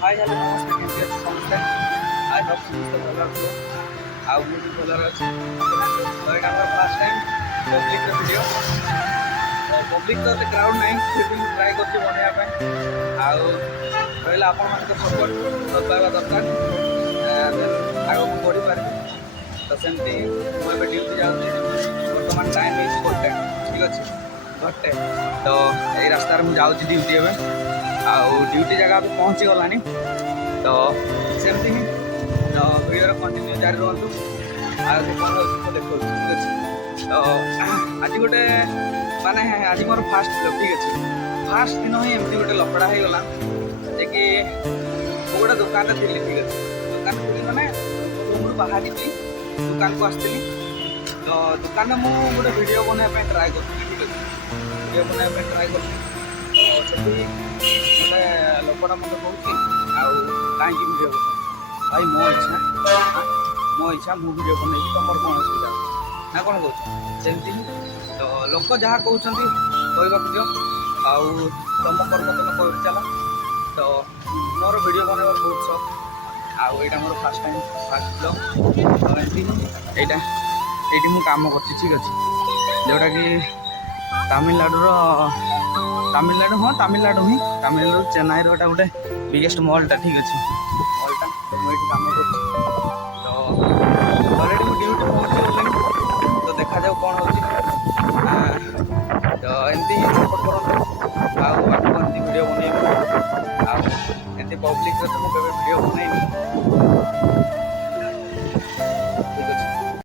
hi hello नमस्ते केमती अच्छे समस्ते आई होप समस्ते भल अच्छे आउ भी भलर अच्छे तो ये आम fast time public video public तो क्राउड ना फिर भी ट्राए कर बनवाई आउ रहा आपण मान सपोर्ट पाइबा दरकार आगे बढ़ी पारि तो सेमती मुझे ड्यूटी जाऊँगी बर्तमान टाइम है गोटे ठीक अच्छे गोटे तो यही रास्तार मुझे जाऊँगी ड्यूटी एवं आउ ड्यूटी जगह पे पहुँची गलानी तो सेमती ही तो वीडियो कंटिन्यू जारी रुहतु आज कौन हो देखो ठीक अच्छे तो आज गोटे माने आज मोर फास्ट ब्लॉग ठीक अच्छे फास्ट दिन ही एमती गोटे लफड़ा हो गला कि गोटे दुकान थी ठीक अच्छे दुकान थी मैंने रूम बाहर दुकान को आसती तो दुकान में मुझे गोटे वीडियो बनवाई ट्राए कर ठीक अच्छे वीडियो बनवाई ट्राए कर तो गोटे लोकटा मत कौन आउ कहीं वीडियो बना भाई मो इच्छा मु वीडियो बनई तुम कौन असुविधा ना कौन कौन सेमती तो लोक जहाँ कहते कहवाक दियो आउ तुम कर्म तुम कर चल तो मोर वीडियो बनवा बहुत शौक आउ यहाँ मोर फास्ट टाइम फास्ट ब्लॉग तो एमती यहाँ मुझे कम कर ठीक अच्छे जोटा कि तमिलनाडु हाँ तमिलनाडु ही तमिलनाडु चेन्नई रोटा गोटे बिगेस्ट मॉलटा ठीक अच्छे मॉलटा तो मुझे कम कर